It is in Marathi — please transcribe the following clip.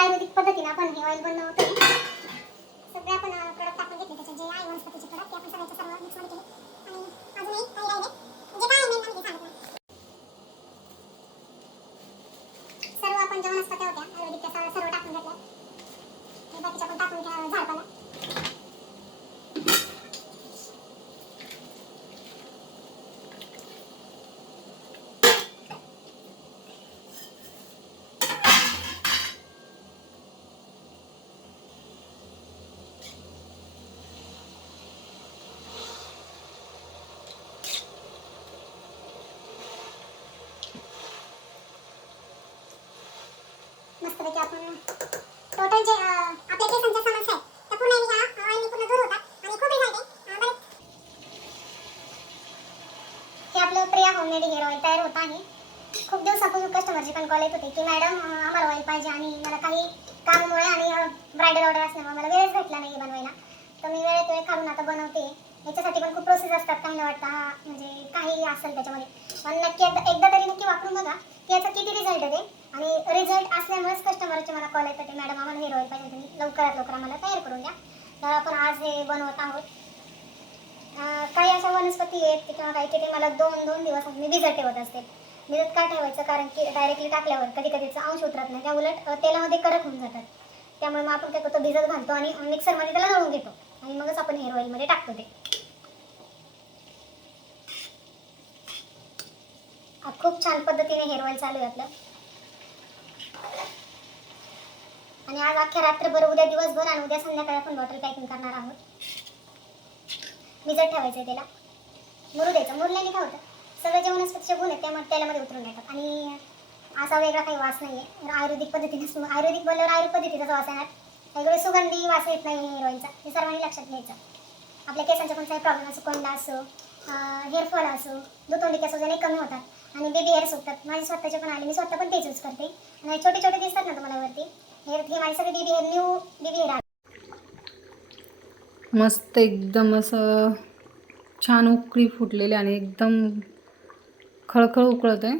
आयुर्वेदिक पद्धतीने आपण हे ऑइल बनवतो. सगळे आपण प्रोडक्ट टाकून घेतले त्याचे जे आहे वनस्पतीचे प्रोडक्ट ते आपण सगळ्याचे सर्व मिक्स मध्ये केले. आणि अजून एक काही राहिले म्हणजे काय मेन म्हणजे सांगत नाही. सर्व आपण जे वनस्पती होत्या आयुर्वेदिक त्या सर्व टाकून घेतल्या. आणि बाकीच्या आपण टाकून घ्या झाडपाला. मस्तपैकी आपण टोटल जे आपल्या केसांच्या समस्या आहेत त्या पूर्ण ह्या ऑइलने पूर्ण दूर होतात. आणि खूप रिझल्ट आहे. हे आपलं प्रिया होममेड हेअर ऑइल तयार होत आहे. खूप दिवसापूर्वी कस्टमरची पण कॉल येत होते की मॅडम आम्हाला ऑइल पाहिजे आणि मला काही कामामुळे आणि ब्रायडल ऑर्डर असल्यामुळे मला वेळच भेटला नाही बनवायला. तर मी वेळेत वेळ काढून आता बनवते. याच्यासाठी पण खूप प्रोसेस असतात. काहींना वाटतं हा म्हणजे काही असेल त्याच्यामध्ये, पण नक्की एकदा तरी नक्की वापरून बघा की याचा किती रिझल्ट आहे. आणि रिझल्ट असल्यामुळेच कस्टमरचे मला कॉल येतात की मॅडम आम्हाला हेअर ऑइल पाहिजे, तुम्ही लवकरात लवकर आम्हाला तयार करून द्या. तर आपण आज हे बनवत आहोत. काही अशा वनस्पती आहेत किंवा काही की ते मला 2-2 दिवस मी भिजत ठेवत असते. भिजत का ठेवायचं, कारण की डायरेक्टली टाकल्यावर कधी कधीचा अंश उतरत नाही, त्या उलट तेलामध्ये कडक होऊन जातात. त्यामुळे मग आपण काय करतो, भिजत घालतो आणि मिक्सरमध्ये त्याला दळून घेतो आणि मगच आपण हेअर ऑइलमध्ये टाकतो ते. खूप छान पद्धतीने हेअर ऑइल चालू आहे आपलं. आणि आज अख्ख्या रात्रभर, उद्या दिवसभर आणि उद्या संध्याकाळी आपण बॉटल पॅकिंग करणार आहोत. भिजत ठेवायचं त्याला, मुरू द्यायचं. मुरल्याने काय होतं, सगळे जे वनस्पतीचे गुण आहेत त्यामध्ये तेलामध्ये उतरून येतात आणि असा वेगळा काही वास नाही आहे. आयुर्वेदिक पद्धतीने आयुर्वेदिक बोलल्यावर आयुर्वेदिक पद्धतीचा वास येणार, वेगळे सुगंधी वास येत नाही हेअर ऑइलचा. हे सर्वांनी लक्षात घ्यायचं. आपल्या केसांचा कोणताही प्रॉब्लेम असो, कोंडा असो, हेअरफॉल असो, दुतोंडी केस वगैरे कमी होतात आणि बेबी हेअर्स होतात. माझे स्वतःचे पण आले, मी स्वतः पण तेच यूज करते. आणि छोटे छोटे दिसतात ना तुम्हाला वरती हेअर, हे माझे सगळे baby hair, new baby hair आहे. मस्त एकदम असं छान उकळी फुटलेली आणि एकदम खळखळ उकळत आहे.